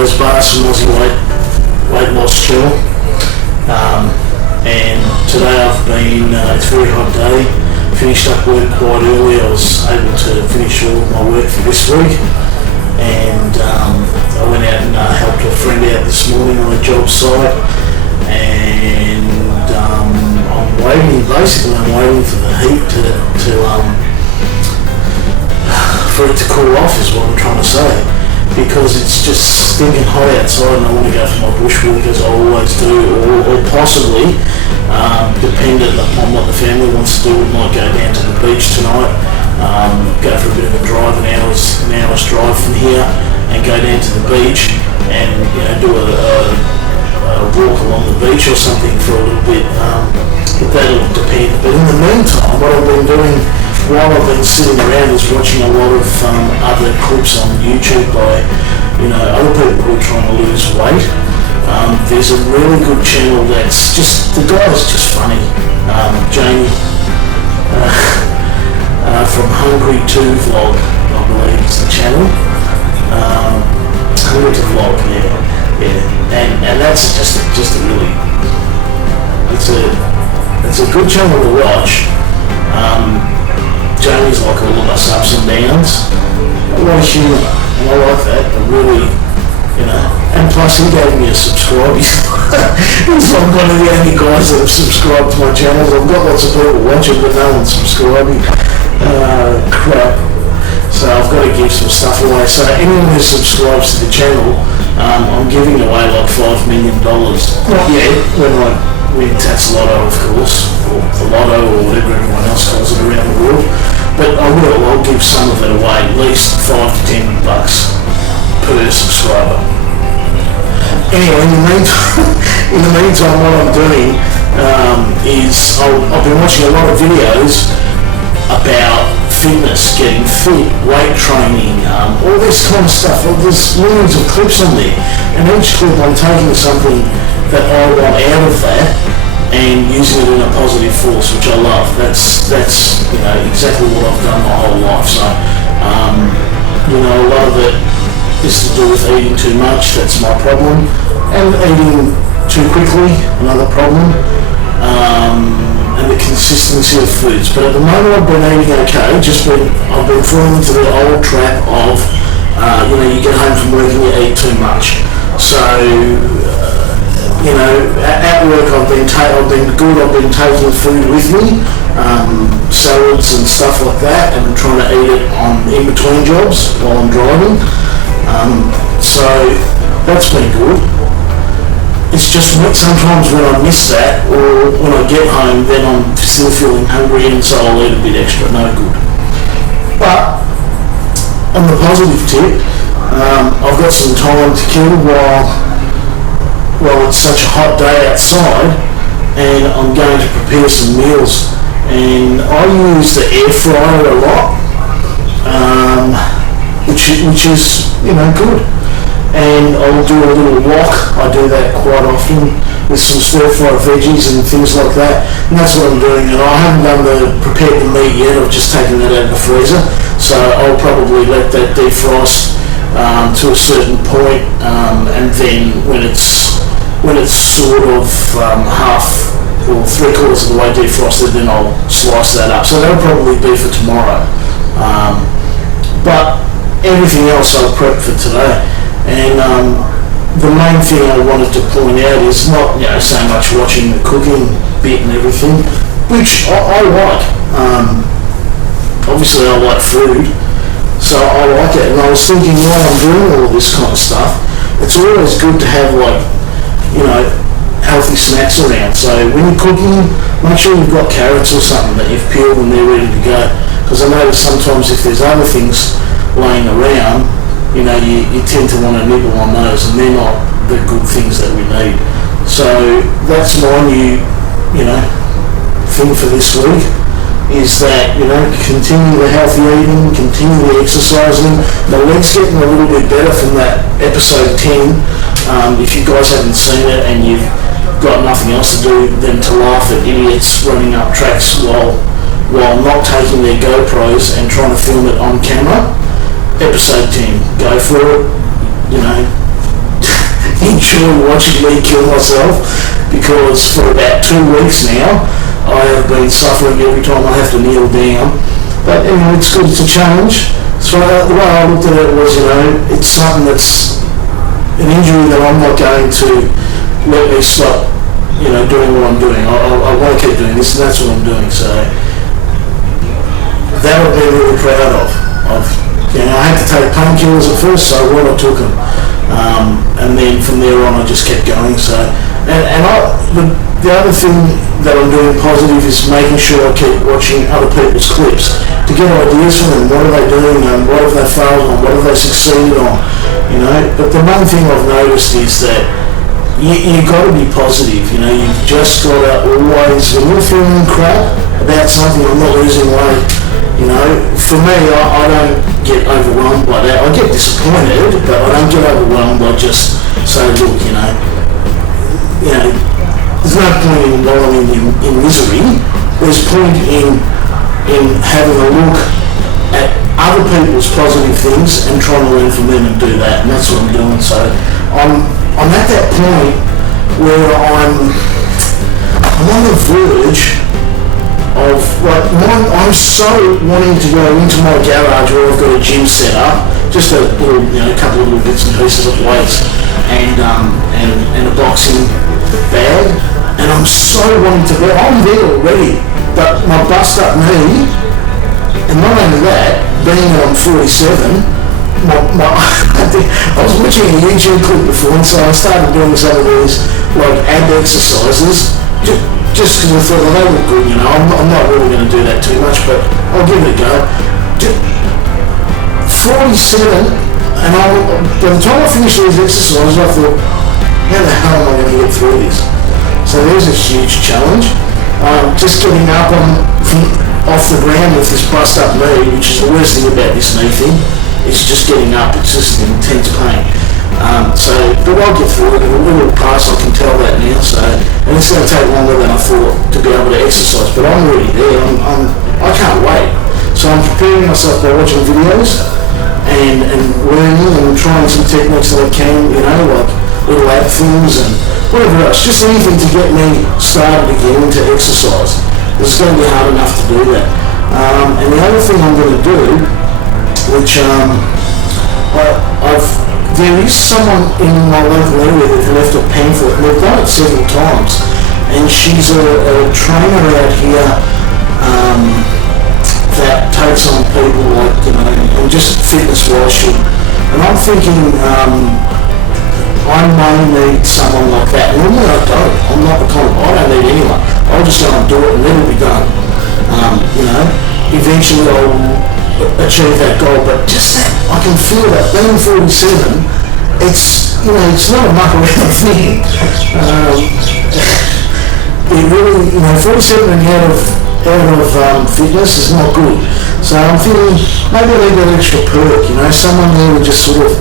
Guys Bars from Aussie Weight Loss Channel. And today I've been, it's a very hot day, finished up work quite early. I was able to finish all of my work for this week, and I went out and helped a friend out this morning on a job site, and I'm waiting for the heat for it to cool off is what I'm trying to say, because it's just stinking hot outside and I want to go for my bushwalk as I always do, or possibly, dependent upon what the family wants to do, we might go down to the beach tonight, go for a bit of a drive, an hour's drive from here, and go down to the beach and do a walk along the beach or something for a little bit. But that'll depend. But in the meantime, what I've been doing while I've been sitting around is watching a lot of other clips on YouTube by other people who are trying to lose weight. There's a really good channel that's just, the guy's just funny. Jamie from Hungry 2 Vlog, I believe is the channel. Hungry 2 Vlog, yeah. And that's just a really, it's a good channel to watch. Jamie's like all of us ups and downs. A lot of humour, and I like that. I really, and plus he gave me a subscribe. He's like one of the only guys that have subscribed to my channels. I've got lots of people watching, but no one's subscribing. Crap. So I've got to give some stuff away. So anyone who subscribes to the channel, I'm giving away like $5 million. Not yet, when I win Tatslotto, of course, or the Lotto, or whatever everyone else calls it around the world. But I'll give some of it away, at least $5 to $10 per subscriber. Anyway, in the meantime, what I'm doing is I've been watching a lot of videos about fitness, getting fit, weight training, all this kind of stuff. There's millions of clips on there, and each clip I'm taking something that I want out of that and using it in a positive force, which I love. That's exactly what I've done my whole life. So a lot of it is to do with eating too much. That's my problem, and eating too quickly, another problem, and the consistency of foods. But at the moment I've been eating okay. I've been falling into the old trap of you get home from work and you eat too much. So at work I've been good. I've been taking food with me, salads and stuff like that, and trying to eat it in between jobs while I'm driving. So that's been good. It's just sometimes when I miss that, or when I get home, then I'm still feeling hungry, and so I'll eat a bit extra. No good. But on the positive tip, I've got some time to kill while it's such a hot day outside, and I'm going to prepare some meals. And I use the air fryer a lot, which is good. And I'll do a little wok. I do that quite often with some stir-fried veggies and things like that. And that's what I'm doing. And I haven't prepared the meat yet. I've just taken that out of the freezer. So I'll probably let that defrost to a certain point, and then when it's sort of half or 3/4 of the way defrosted, then I'll slice that up. So that'll probably be for tomorrow. But everything else I'll prep for today. And the main thing I wanted to point out is not so much watching the cooking bit and everything, which I like. Obviously I like food, so I like it. And I was thinking while I'm doing all this kind of stuff, it's always good to have healthy snacks around. So when you're cooking, make sure you've got carrots or something that you've peeled and they're ready to go. Because I notice sometimes if there's other things laying around, you tend to want to nibble on those, and they're not the good things that we need. So that's my new, thing for this week, is that, continue the healthy eating, continue the exercising. My leg's getting a little bit better from that episode 10. If you guys haven't seen it and you've got nothing else to do than to laugh at idiots running up tracks while not taking their GoPros and trying to film it on camera, episode 10, go for it. enjoy watching me kill myself, because for about 2 weeks now I have been suffering every time I have to kneel down. But anyway, it's good, it's a change. So the way I looked at it was, it's something that's an injury that I'm not going to let me stop, doing what I'm doing. I want to keep doing this, and that's what I'm doing. So that I've been really proud of. I had to take painkillers at first, so I took them, and then from there on I just kept going. So, the other thing that I'm doing positive is making sure I keep watching other people's clips to get ideas from them. What are they doing? What have they failed on? What have they succeeded on? But the main thing I've noticed is that you've got to be positive. You've just got to always, when you're feeling crap about something, I'm not losing weight. For me, I don't get overwhelmed by that. I get disappointed, but I don't get overwhelmed. I just say, look, there's no point in wallowing in misery. There's point in having a look at other people's positive things and trying to learn from them and do that, and that's what I'm doing. So I'm at that point where I'm on the verge of, I'm so wanting to go into my garage where I've got a gym set up, just a little, couple of little bits and pieces of weights and a boxing bag, and I'm so wanting to go. I'm there already, but my bust up knee, and not only that, being that I'm 47, I was watching a YouTube clip before, and so I started doing some of these ab exercises, just because I thought, they look good, I'm not really going to do that too much, but I'll give it a go. 47, and by the time I finished these exercises, I thought, how the hell am I going to get through this? So there's a huge challenge. Just getting up off the ground with this bust up knee, which is the worst thing about this knee thing, is just getting up. It's just an intense pain. But I'll get through it. It'll pass, I can tell that now. And it's going to take longer than I thought to be able to exercise, but I'm already there. I can't wait. So I'm preparing myself by watching videos and learning and trying some techniques that I can, like little ab things and whatever else. Just anything to get me started again to exercise. It's going to be hard enough to do that. And the other thing I'm going to do, which there is someone in my local area that left a pamphlet, and they've done it several times, and she's a trainer out here that takes on people and just fitness-wise. And I'm thinking I may need someone like that. Normally I don't. I'm not the kind of, I don't need anyone. I'll just go and do it and then it'll be done. Eventually I'll achieve that goal, but just that, I can feel that being 47, it's not a muck around thing. It really, 47 and out of fitness is not good. So I'm thinking maybe I need that extra perk, someone there would just sort of,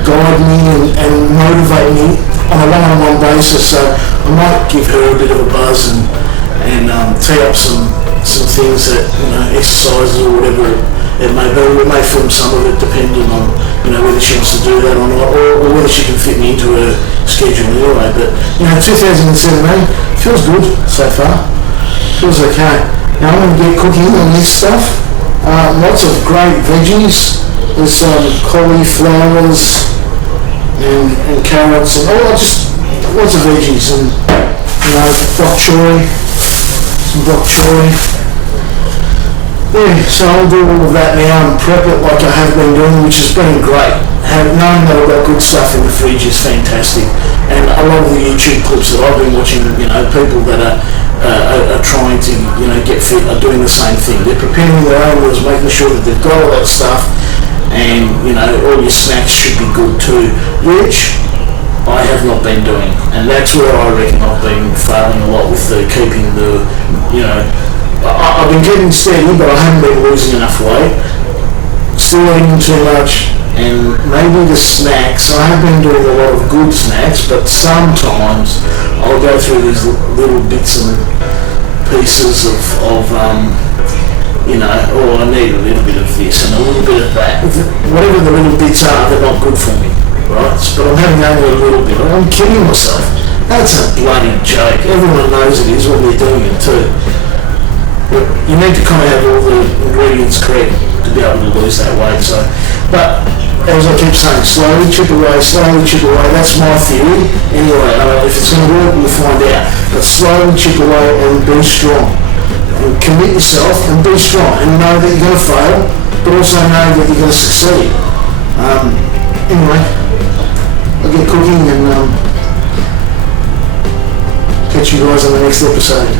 guide me and motivate me on a one-on-one basis. So I might give her a bit of a buzz and tee up some things that, exercises or whatever it may be. We may film some of it depending on, whether she wants to do that or not, or whether she can fit me into her schedule anyway. But, 2017 feels good so far. Feels okay. Now I'm going to get cooking on this stuff. Lots of great veggies. There's cauliflowers and carrots and just lots of veggies and bok choy. Yeah, so I'll do all of that now and prep it like I have been doing, which has been great. Knowing that I've got good stuff in the fridge is fantastic. And a lot of the YouTube clips that I've been watching, people that are trying to, get fit are doing the same thing. They're preparing their own meals, making sure that they've got all that stuff, and, all your snacks should be good too, which I have not been doing. And that's where I reckon I've been failing a lot with keeping the, I've been getting steady, but I haven't been losing enough weight. Still eating too much, and maybe the snacks. I have been doing a lot of good snacks, but sometimes I'll go through these little bits and pieces of I need a little bit of this and a little bit of that. Whatever the little bits are, they're not good for me. right? But I'm having only a little bit. I'm kidding myself. That's a bloody joke. Everyone knows it is when they're doing it too. But you need to kind of have all the ingredients correct to be able to lose that weight. So, but as I keep saying, slowly chip away. That's my theory. Anyway, if it's going to work, we'll find out. But slowly chip away and be strong. And commit yourself and be strong. And know that you're going to fail, but also know that you're going to succeed. Anyway, I'll get cooking and catch you guys on the next episode.